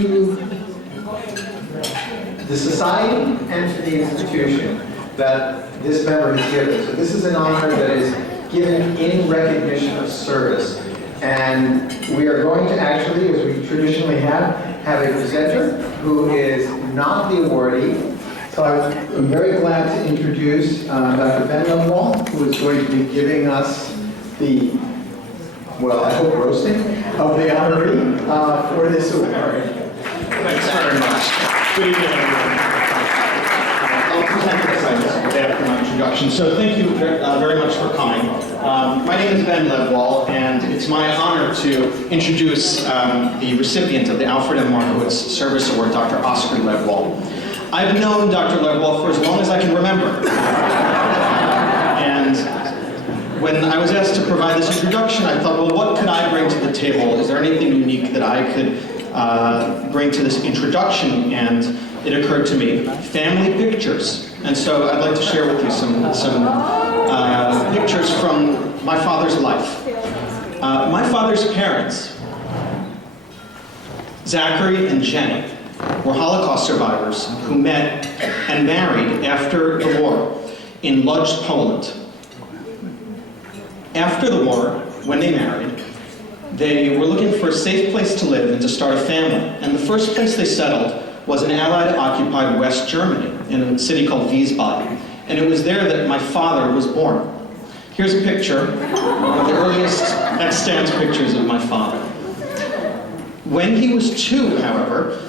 to the society and to the institution that this member has given. So this is an honor that is given in recognition of service. And we are going to actually, as we traditionally have a presenter who is not the awardee. So I'm very glad to introduce Dr. Ben Lebwohl, who is going to be giving us the, well, I hope roasting, of the honoree for this award. Thanks very much. Good evening, everyone. I'll present the slides after my introduction. So thank you very much for coming. My name is Ben Lebwohl, and it's my honor to introduce the recipient of the Alfred M. Markowitz Service Award, Dr. Oscar Lebwohl. I've known Dr. Lebwohl for as long as I can remember. And when I was asked to provide this introduction, I thought, well, what could I bring to the table? Is there anything unique that I could bring to this introduction? And it occurred to me, family pictures. And so I'd like to share with you some pictures from my father's life. My father's parents, Zachary and Jenny, were Holocaust survivors who met and married after the war in Lodz, Poland. After the war, when they married, they were looking for a safe place to live and to start a family. And the first place they settled was in Allied-occupied West Germany, in a city called Wiesbaden. And it was there that my father was born. Here's a picture, one of the earliest extant pictures of my father. When he was 2, however,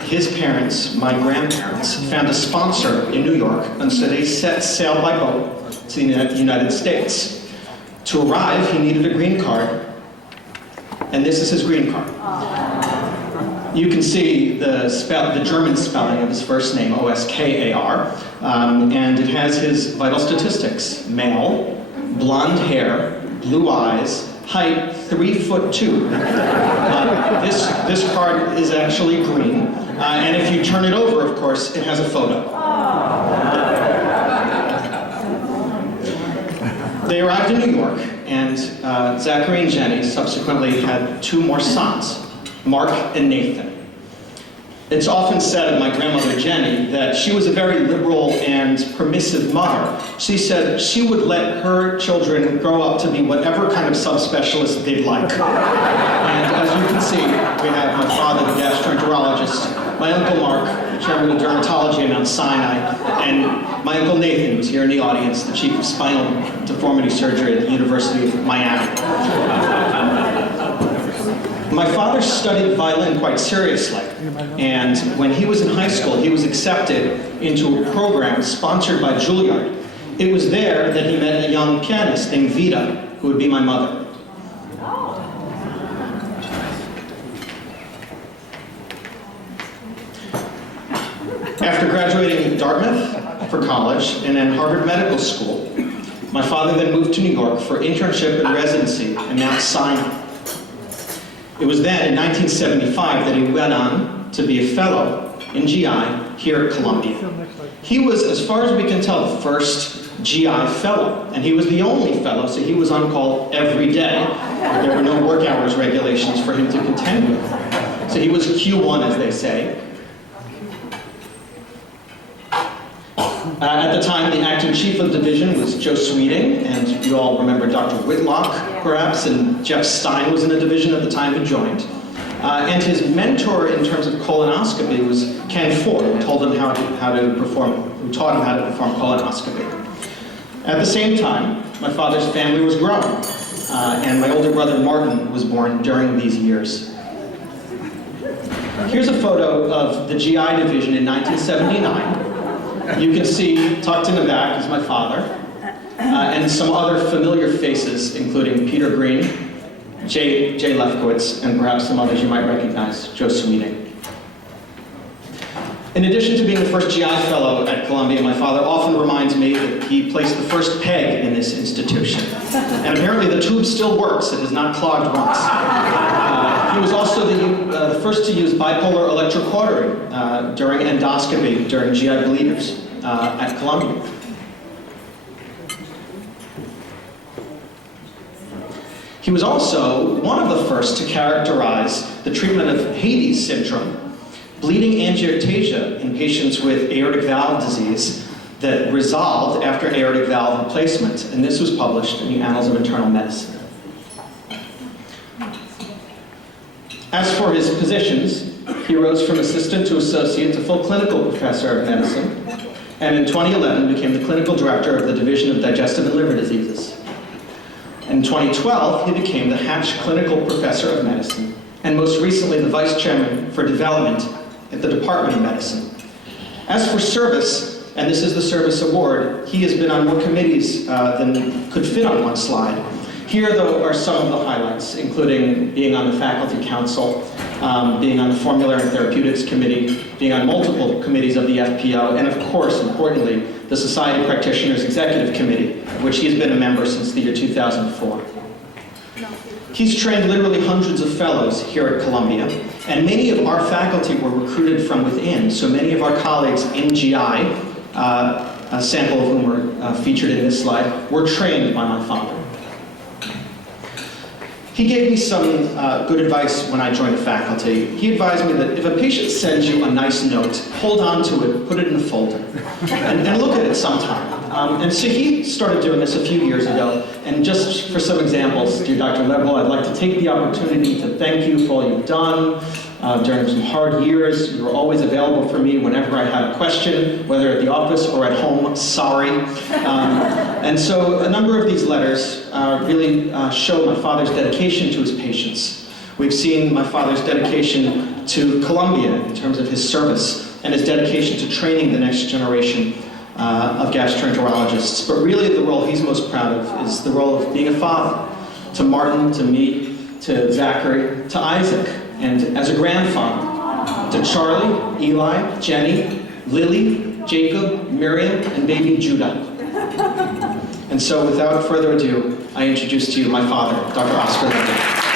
his parents, my grandparents, found a sponsor in New York, and so they set sail by boat to the United States. To arrive, he needed a green card, and this is his green card. You can see the German spelling of his first name, O-S-K-A-R, and it has his vital statistics: male, blonde hair, blue eyes, height 3'2". This card is actually green, and if you turn it over, of course, it has a photo. They arrived in New York, and Zachary and Jenny subsequently had 2 more sons, Mark and Nathan. It's often said of my grandmother Jenny that she was a very liberal and permissive mother. She said she would let her children grow up to be whatever kind of subspecialist they'd like. And as you can see, we have my father, the gastroenterologist, my uncle Mark, chairman of dermatology at Mount Sinai, and my uncle Nathan, who's here in the audience, the chief of spinal deformity surgery at the University of Miami. My father studied violin quite seriously, and when he was in high school, he was accepted into a program sponsored by Juilliard. It was there that he met a young pianist named Vida, who would be my mother. After graduating at Dartmouth for college and then Harvard Medical School, my father then moved to New York for internship and residency at Mount Sinai. It was then, in 1975, that he went on to be a fellow in GI here at Columbia. He was, as far as we can tell, the first GI fellow, and he was the only fellow, so he was on call every day. There were no work hours regulations for him to contend with. So he was Q1, as they say. At the time, the acting chief of division was Joe Sweeting, and you all remember Dr. Whitlock, perhaps, and Jeff Stein was in the division at the time he joined. And his mentor in terms of colonoscopy was Ken Ford, who taught him how to perform colonoscopy. At the same time, my father's family was growing, and my older brother Martin was born during these years. Here's a photo of the GI division in 1979. You can see, tucked in the back, is my father, and some other familiar faces, including Peter Green, Jay Lefkowitz, and perhaps some others you might recognize, Joe Sweeting. In addition to being the first GI fellow at Columbia, my father often reminds me that he placed the first peg in this institution. And apparently the tube still works, it has not clogged once. He was also the first to use bipolar electrocautery during endoscopy, during GI bleeders at Columbia. He was also one of the first to characterize the treatment of Hades syndrome, bleeding angiotasia in patients with aortic valve disease that resolved after aortic valve replacement, and this was published in the Annals of Internal Medicine. As for his positions, he rose from assistant to associate to full clinical professor of medicine, and in 2011 became the clinical director of the Division of Digestive and Liver Diseases. In 2012, he became the Hatch Clinical Professor of Medicine, and most recently the Vice Chairman for Development at the Department of Medicine. As for service, and this is the service award, he has been on more committees than could fit on one slide. Here, though, are some of the highlights, including being on the Faculty Council, being on the Formulary and Therapeutics Committee, being on multiple committees of the FPO, and of course, importantly, the Society of Practitioners Executive Committee, of which he's been a member since the year 2004. He's trained literally hundreds of fellows here at Columbia, and many of our faculty were recruited from within, so many of our colleagues in GI, a sample of whom are featured in this slide, were trained by my father. He gave me some good advice when I joined the faculty. He advised me that if a patient sends you a nice note, hold on to it, put it in a folder, and look at it sometime. And so he started doing this a few years ago. And just for some examples, dear Dr. Lebwohl, I'd like to take the opportunity to thank you for all you've done during some hard years. You were always available for me whenever I had a question, whether at the office or at home. Sorry. And so a number of these letters really show my father's dedication to his patients. We've seen my father's dedication to Columbia in terms of his service and his dedication to training the next generation of gastroenterologists. But really the role he's most proud of is the role of being a father to Martin, to me, to Zachary, to Isaac, and as a grandfather to Charlie, Eli, Jenny, Lily, Jacob, Miriam, and baby Judah. And so without further ado, I introduce to you my father, Dr. Oscar Lebwohl.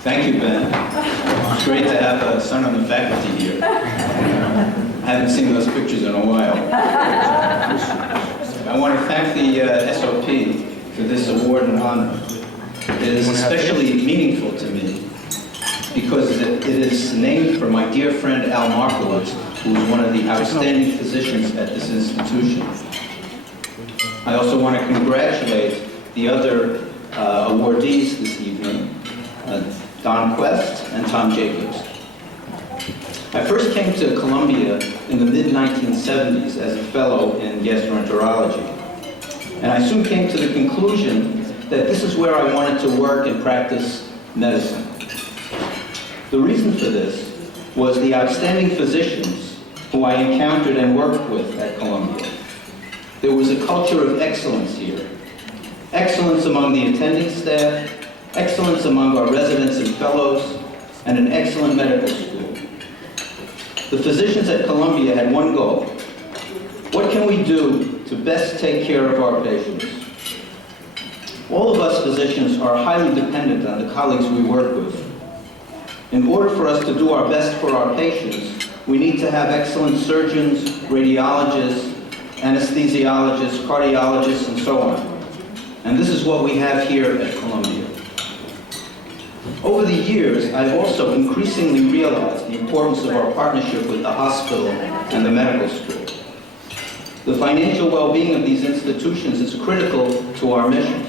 Thank you, Ben. It's great to have a son on the faculty here. I haven't seen those pictures in a while. I want to thank the SOP for this award and honor. It is especially meaningful to me because it is named for my dear friend Al Markowitz, who is one of the outstanding physicians at this institution. I also want to congratulate the other awardees this evening, Don Quest and Tom Jacobs. I first came to Columbia in the mid-1970s as a fellow in gastroenterology, and I soon came to the conclusion that this is where I wanted to work and practice medicine. The reason for this was the outstanding physicians who I encountered and worked with at Columbia. There was a culture of excellence here. Excellence among the attending staff, excellence among our residents and fellows, and an excellent medical school. The physicians at Columbia had one goal. What can we do to best take care of our patients? All of us physicians are highly dependent on the colleagues we work with. In order for us to do our best for our patients, we need to have excellent surgeons, radiologists, anesthesiologists, cardiologists, and so on. And this is what we have here at Columbia. Over the years, I've also increasingly realized the importance of our partnership with the hospital and the medical school. The financial well-being of these institutions is critical to our mission.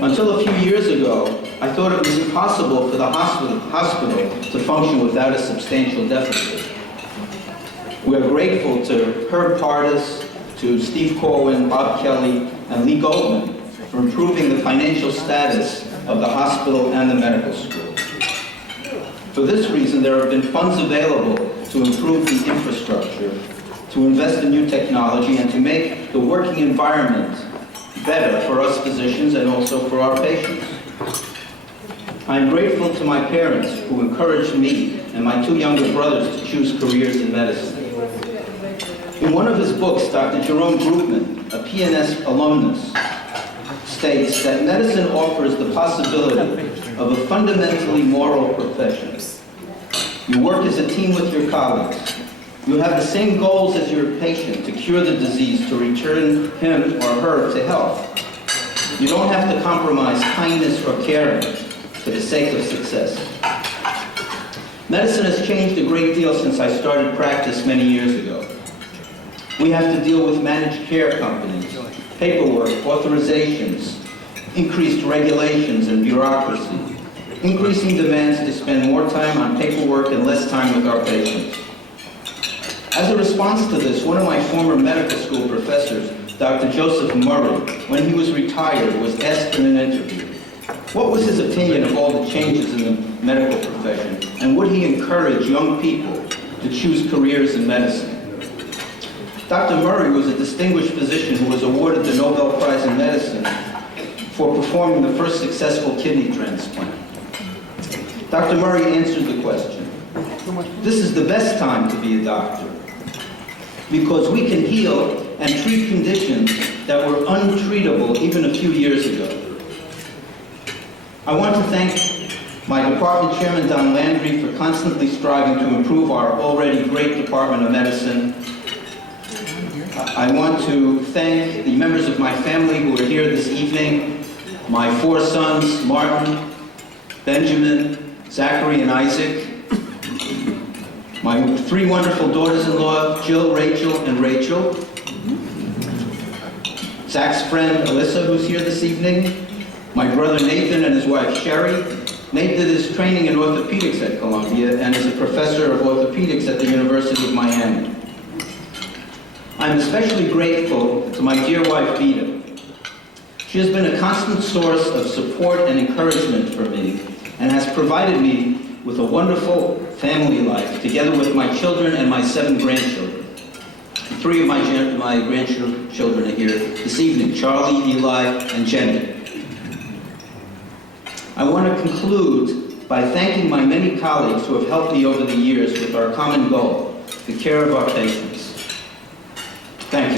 Until a few years ago, I thought it was impossible for the hospital to function without a substantial deficit. We are grateful to Herb Pardis, to Steve Corwin, Bob Kelly, and Lee Goldman for improving the financial status of the hospital and the medical school. For this reason, there have been funds available to improve the infrastructure to invest in new technology, and to make the working environment better for us physicians and also for our patients. I'm grateful to my parents who encouraged me and my two younger brothers to choose careers in medicine. In one of his books, Dr. Jerome Groopman, a PNS alumnus, states that medicine offers the possibility of a fundamentally moral profession. You work as a team with your colleagues. You have the same goals as your patient, to cure the disease, to return him or her to health. You don't have to compromise kindness or caring for the sake of success. Medicine has changed a great deal since I started practice many years ago. We have to deal with managed care companies, paperwork, authorizations, increased regulations and bureaucracy, increasing demands to spend more time on paperwork and less time with our patients. As a response to this, one of my former medical school professors, Dr. Joseph Murray, when he was retired, was asked in an interview, what was his opinion of all the changes in the medical profession, and would he encourage young people to choose careers in medicine? Dr. Murray was a distinguished physician who was awarded the Nobel Prize in Medicine for performing the first successful kidney transplant. Dr. Murray answered the question, this is the best time to be a doctor, because we can heal and treat conditions that were untreatable even a few years ago. I want to thank my department chairman, Don Landry, for constantly striving to improve our already great Department of Medicine. I want to thank the members of my family who are here this evening, my 4 sons, Martin, Benjamin, Zachary, and Isaac, my 3 wonderful daughters-in-law, Jill, Rachel, and Rachel, Zach's friend, Alyssa, who's here this evening, my brother Nathan and his wife Sherry. Nate did his training in orthopedics at Columbia and is a professor of orthopedics at the University of Miami. I'm especially grateful to my dear wife, Vita. She has been a constant source of support and encouragement for me and has provided me with a wonderful family life, together with my children and my 7 grandchildren. 3 of my grandchildren are here this evening, Charlie, Eli, and Jenny. I want to conclude by thanking my many colleagues who have helped me over the years with our common goal, the care of our patients. Thank you.